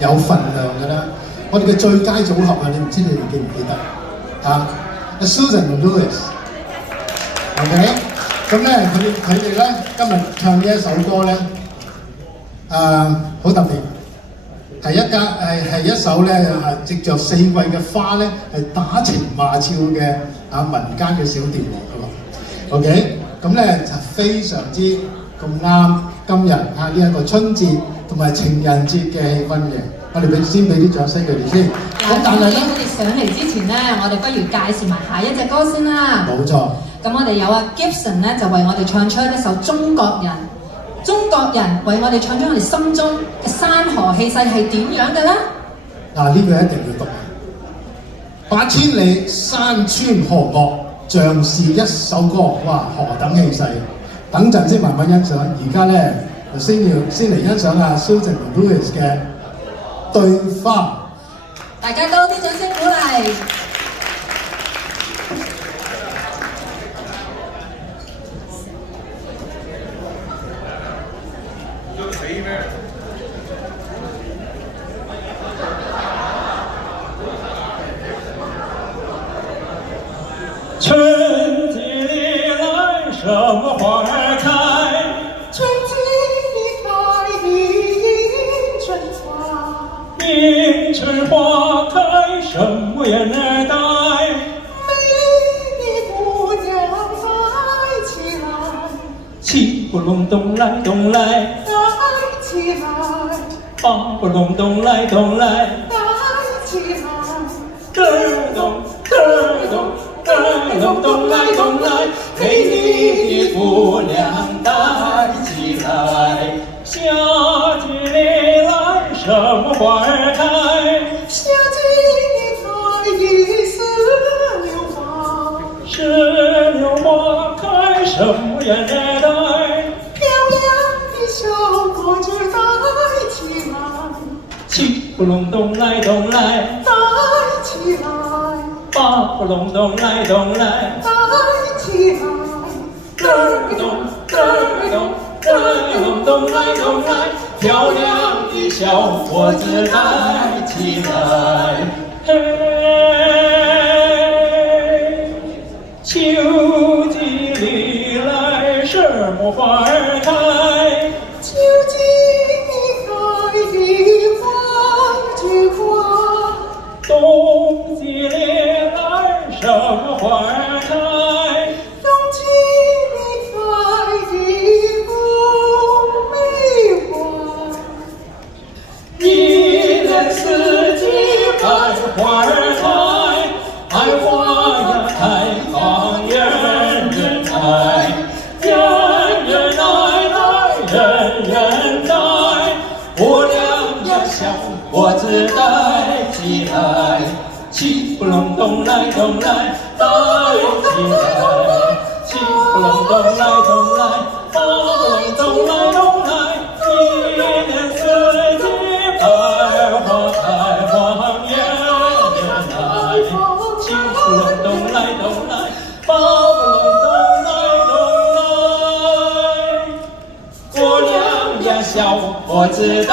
有份量嘅啦。我哋嘅最佳組合啊，你唔知你哋記唔記得嚇？Susan 同 Louis，OK，咁咧佢哋咧今日唱呢一首歌咧，好特別，係一首咧藉着四季嘅花咧係打情罵俏嘅民間嘅小調樂嘅喎，OK，咁咧就非常之咁啱今日呢一個春節同埋情人節嘅氣氛嘅。我哋先俾啲掌聲佢哋先。咁但係咧，佢哋上嚟之前咧，我哋不如介紹埋下一隻歌先啦。冇錯。咁我哋有Gibson 咧，就為我哋唱出一首中國人為我哋唱出我哋心中嘅山河氣勢係點樣嘅咧？呢個一定要讀。8000里山川河嶽，像是一首歌，哇！何等氣勢！等陣先慢慢欣賞。而家咧先嚟欣賞Susan 同 Louis 嘅對花。大家多啲掌聲鼓勵。春季里来，什么花儿开？春季里开的迎春花，迎春花开，什么人儿戴？美丽的姑娘摆起来，七不隆咚来咚来，摆起来，八不隆咚来咚来，摆起来，咯儿咚咯儿咚。咚咚来咚来，美丽的姑娘带起来。夏季里来，什么花儿开？夏季里开的石榴花，石榴花开，什么人儿戴？漂亮的小伙子带起来，七不隆咚来咚来，带起来。八不隆咚来咚来，带起来，咯儿咚咯儿咚咯儿咚来咚来，漂亮的小伙子带起来。嘿，秋季里来，什么花儿开？秋季里开的黄菊花，冬季里什么花儿开？冬季里开的红梅花，一年四季开花儿开，开花呀开花人人爱，人人爱来人人爱，姑娘呀小伙子带起来。七不隆咚来咚来，带起来；七不隆咚来咚来，八不隆咚来咚来。一年四季开花开花人人爱，七不隆咚来咚来，八不隆咚来咚来。姑娘呀小伙子带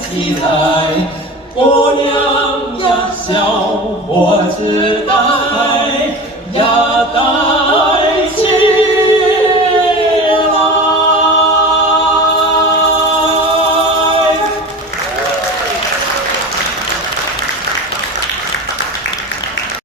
起来。姑娘呀，小伙子带呀带。